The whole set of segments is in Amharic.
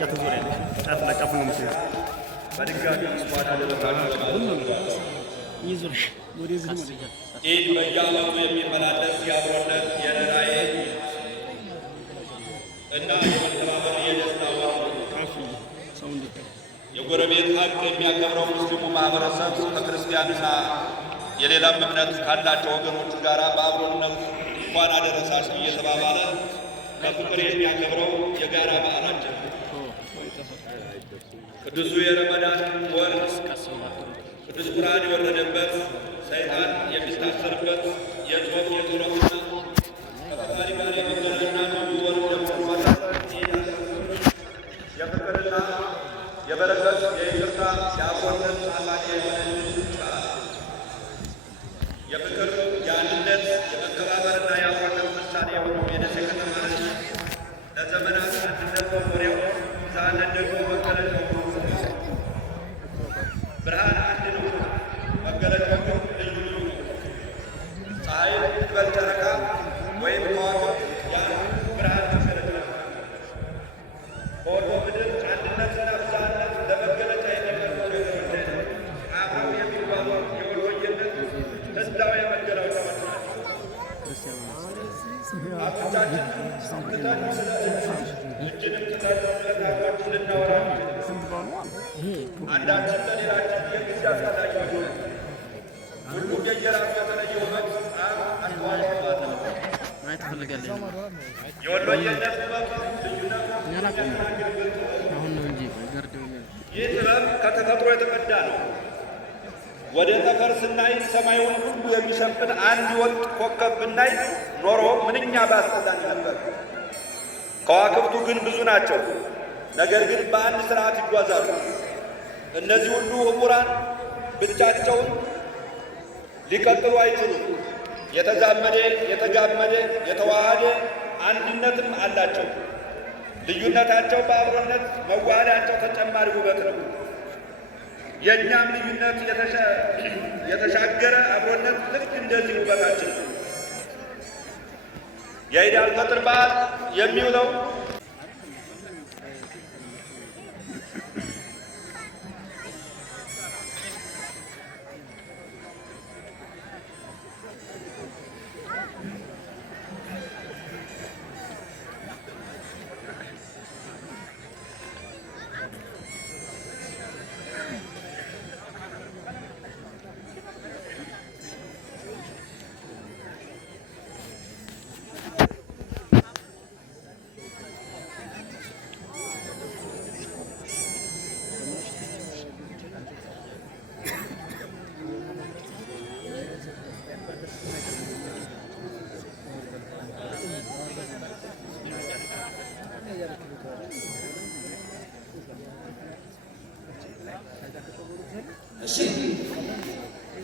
እንጨት ዙሪያ ጫፍ ለጫፍ ነው የምትይዘው። በድጋሚ እንኳን አደረሳችሁ። ይዙርሽ ወደዚህ ነው። ኢድ በየዓመቱ የሚመላለስ የአብሮነት የርኅራኄ እና የመተባበር የደስታ ወቅት የጎረቤት ሀቅ የሚያከብረው ሙስሊሙ ማህበረሰብ ከክርስቲያንና የሌላም እምነት ካላቸው ወገኖቹ ጋር በአብሮነት እንኳን አደረሳችሁ እየተባባለ በፍቅር የሚያከብረው የጋራ በዓላችን ቅዱሱ የረመዳን ወር ቅዱስ ቁርአን የወረደበት ሰይጣን የሚታሰርበት የጾም የጸሎትና ከፈጣሪ ጋር የመገናኛ ወር እንደሆነ የፍቅርና የበረከት የይቅርታ የአብሮነት አማኔ የሆነ ይባላል። የፍቅር የአንድነት የመከባበርና የአብሮነት ምሳሌ የሆነው የደሴ ከተማ ለዘመናት አንድነት መኖሪያው ብዝሃነት ደግሞ መገለጫው ብርሃን አንድ ነው፣ መገለጫው ልዩ ልዩ ነው። ፀሐይ ብትበልጥ ጨረቃ ወይም ከዋክብት ያን ብርሃን መገለጫ ነው። በወሎ ምድር አንድነትና ብዝሃነት ለመገለጫ የነበሩ የተወደደ አብረው የሚባሉ የወሎየነት ህዝባዊ መገለጫዎች ናቸው። አባቶቻችን ትተን ስለ እጅንም ትተን ስለታሪኮች ልናወራ አንዳችን ለሌላችን የግድ አስፈላጊዎች ነን። ሁሉም የየራሱ የተለየ ውበት አስተዋጽኦ አለው። የወሎየነት ውበት ልዩነቱ ይህ ጥበብ ከተፈጥሮ የተቀዳ ነው። ወደ ጠፈር ስናይ ሰማዩን ሁሉ የሚሸፍን አንድ ወጥ ኮከብ ብናይ ኖሮ ምንኛ ባስጠላን ነበር። ከዋክብቱ ግን ብዙ ናቸው፣ ነገር ግን በአንድ ስርዓት ይጓዛሉ። እነዚህ ሁሉ ህቡራን ብቻቸውን ሊቀጥሉ አይችሉም። የተዛመደ የተጋመደ የተዋሃደ አንድነትም አላቸው። ልዩነታቸው በአብሮነት መዋሃዳቸው ተጨማሪ ውበት ነው። የእኛም ልዩነት የተሻገረ አብሮነት ልክ እንደዚህ ውበታችን ነው። የኢድ አልፈጥር በዓል የሚውለው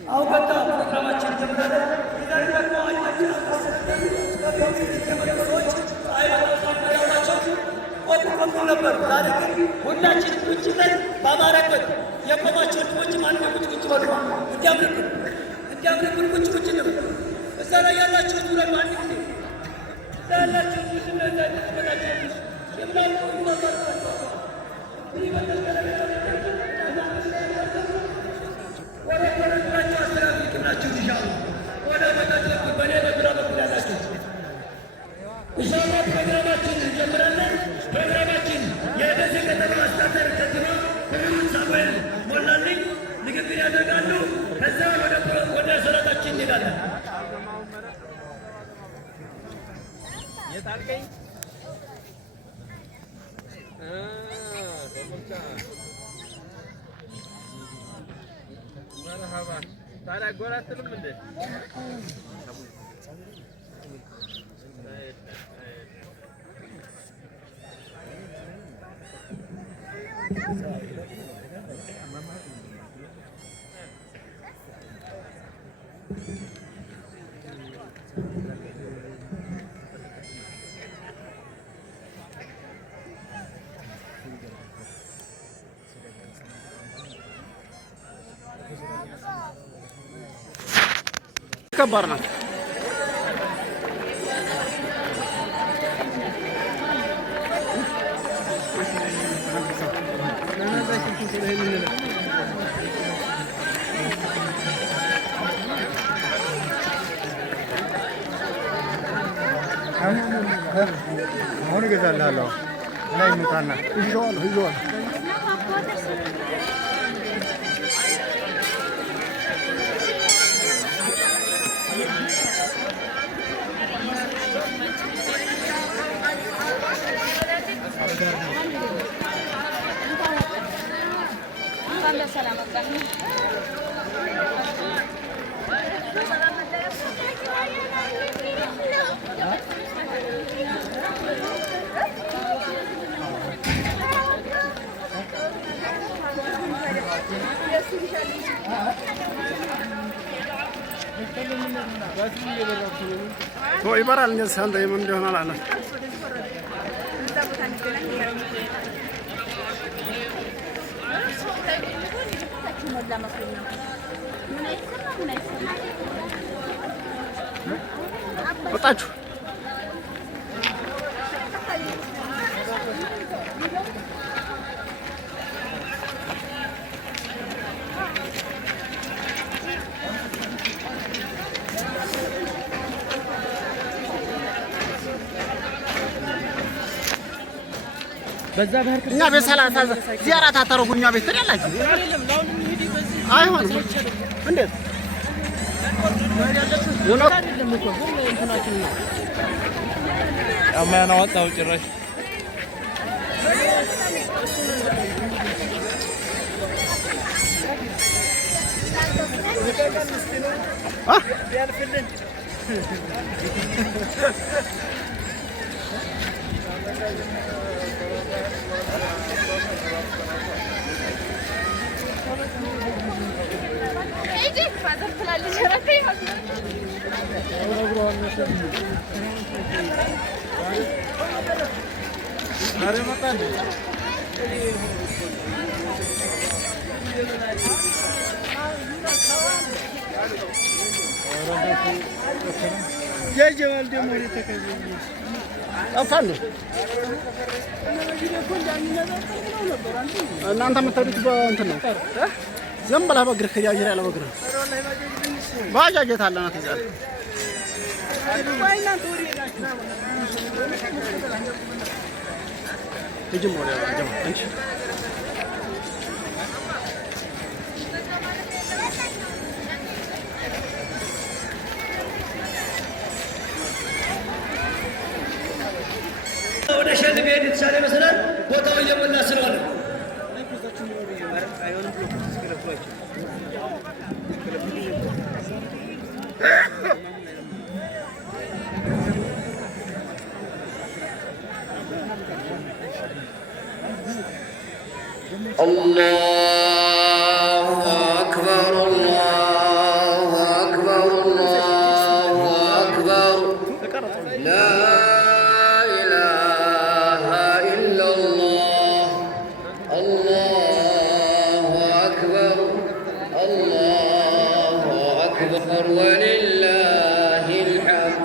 አሁን በቃ ፕሮግራማችን ጀምራለ። የዛሬ ደግሞ አይናችን ሰዎች አይናቸው ቆጥቆም ነበር። ዛሬ ግን ሁላችን ቁጭ ብለን በአማራበት የቆማቸው ወንድሞች ማን ቁጭ ቁጭ በሉ እንዲያምርብን ቁጭ ቁጭ ነበር። እዛ ላይ ያላችሁት ብለን አንድ ጊዜ እዛ ያላችሁት ምስነዛ ተመጣጣችሁ የምናሉ ማማራቸው ፕሮግራማችን እንጀምራለን። ፕሮግራማችን የደሴ ከተማ አስተዳደር ከንቲባ ክቡር ሳሙኤል ሞላልኝ ንግግር ያደርጋሉ። ከዛ ወደ ሰላታችን እንሄዳለን። ታዲያ ጎራ አትልም እንዴ? ከባድ ናት። አሁን እገዛልሃለሁ ላይ ሙታና ይዤዋለሁ ይበራል እንደዚህ አንተ የምን እንደሆነ አላለም። ወጣችሁ እኛ ቤት 30 ዚያራ ታተረጉ እኛ ቤት ትላላችሁ። አይሆንም። እንዴት ጫማዬን አወጣሁ ጭራሽ። እናንተ የምትሄዱት በእንትን ነው። ዝም ብለህ በእግርህ ከጃጅራ ያለ በእግርህ ባጃጀት አለናት ይዛል እጅም ወዲያ ጀማ አንቺ ወደ ሸል ቤት የተሻለ ይመስላል። ቦታው እየሞላ ስለሆነ الله أكبر الله أكبر الله أكبر لا إله إلا الله الله أكبر الله أكبر ولله الحمد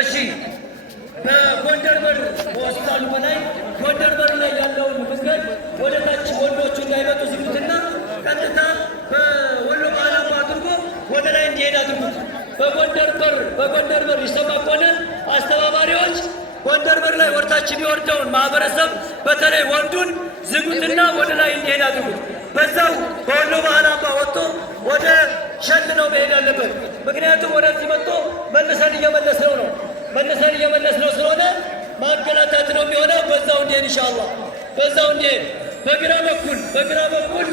እሺ በጎንደር በር ሆስፒታሉ በላይ ጎንደር በር ላይ ያለውን መንገድ ወደ ታች ወንዶቹ እንዳይመጡ ዝጉትና ቀጥታ በወሎ ዓላማ አድርጎ ወደ ላይ እንዲሄድ አድርጉት። በጎንደር በር ይሰማ ከሆነ አስተባባሪዎች ጎንደር በር ላይ ወደታች የሚወርደውን ማህበረሰብ በተለይ ወንዱን ዝጉትና ወደ ላይ እንዲሄድ አድርጉት። በዛው በወሎ ዓላማ ወጥቶ ወደ ሸል ነው መሄድ ያለበት። ምክንያቱም ወደዚህ መጥቶ መልሰን እየመለስነው ስለሆነ ማገላታት ነው የሚሆነው። በዛው እንዲሄድ ኢንሻአላህ በዛው እንዲሄድ። በግራ በኩል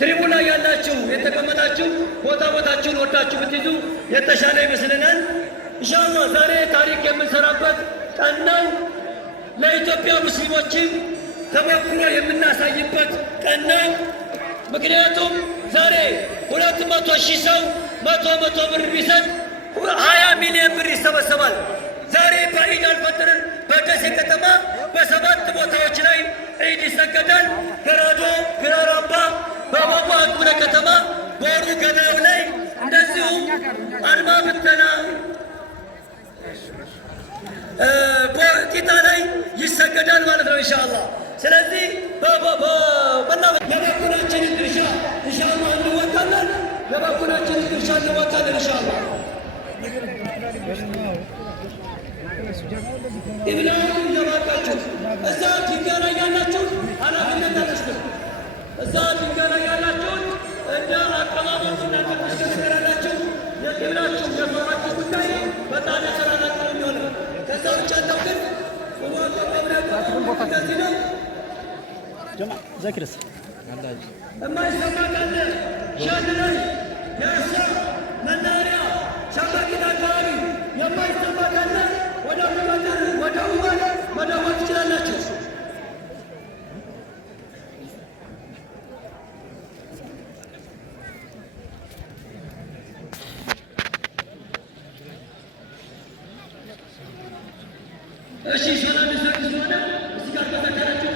ትሪቡና ያላችሁ የተቀመጣችሁ ቦታችሁን ወዳችሁ ብትይዙ የተሻለ ይመስልናል። ኢንሻአላህ ዛሬ ታሪክ የምንሰራበት ቀን ነው። ለኢትዮጵያ ሙስሊሞችን ተሞክሮ የምናሳይበት ቀን ነው። ምክንያቱም ዛሬ 200,000 ሰው 100 ብር ቢሰጥ 20 ሚሊዮን ብር ይሰበሰባል። ዛሬ በኢድ አልፈጥርን በደሴ ከተማ በ7 ቦታዎች ላይ ዒድ ይሰገዳል። ገራዶ፣ ግራራምባ፣ በቦቦ አቅብለ ከተማ፣ ቦሩ ገበያው ላይ እንደዚሁ አድማ ብተና ይወገዳል ማለት ነው ኢንሻአላህ። ስለዚህ የበኩላችንን ድርሻ ኢንሻአላህ እንወጣለን። የበኩላችንን ድርሻ እንወጣለን ኢንሻአላህ። ኢብላሁ እየባካችሁ እዛ ድንጋይ ላይ ያላችሁ ኃላፊነት አለችሁ። እዛ ድንጋይ ላይ ያላችሁ እንደ አቀማመጡ እናንተ ትሽከረከራላችሁ። የቅብላችሁ የፈራችሁ ጉዳይ በጣም የተራራቀ ነው የሚሆነው። ከዛ ውጭ ያለው ግን እንደዚህ ነው። ዘክርስ የማይሰማ ካለ ሻድ ላይ ያሳ መናኸሪያ ሻምበቂት አካባቢ የማይሰማ ካለ ወደ ምቀጥር ወደ ውዋል መደወል ትችላላችሁ። እሺ ሰላም ይሰጥ ስለሆነ እዚህ ጋር ተዘከራችሁ